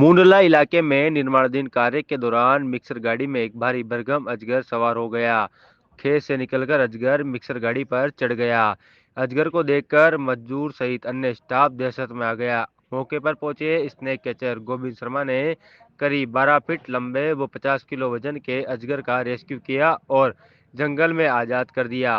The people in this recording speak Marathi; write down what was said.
मुंडला इलाके में निर्माणाधीन कार्य के दौरान मिक्सर गाड़ी में एक भारी भरकम अजगर सवार हो गया। खेत से निकलकर अजगर मिक्सर गाड़ी पर चढ़ गया। अजगर को देखकर मजदूर सहित अन्य स्टाफ दहशत में आ गया। मौके पर पहुंचे स्नेक कैचर गोविंद शर्मा ने करीब 12 फीट लंबे व 50 किलो वजन के अजगर का रेस्क्यू किया और जंगल में आजाद कर दिया।